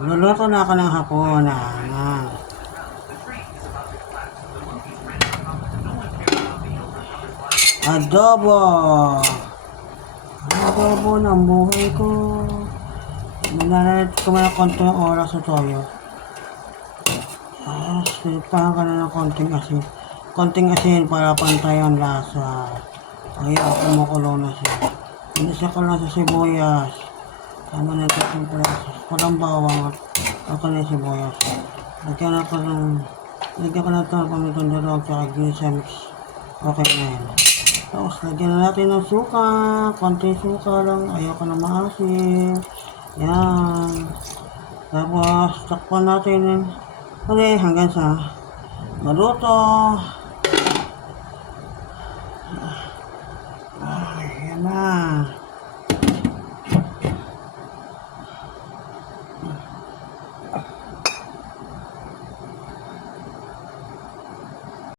Luluto na ako ng hapon. Adobo. Adobo ng buhay ko. Mananalit ko na konting oras sa toyo. Silipahan ka na ng konting asin para pantay ang lasa. Ayan, kumukulo na siya. Inisa ko lang sa sibuyas. Tama na ito yung palaso. Walang bawang at ako na yung sibuyas. Lagyan ko na ito ng pamitong dalawang tsaka ginisa mix. Okay na yan. Tapos lagyan na natin ng suka. Konting suka lang. Ayoko na maasim. Yan. Tapos takpan natin. Okay, hanggang sa maluto.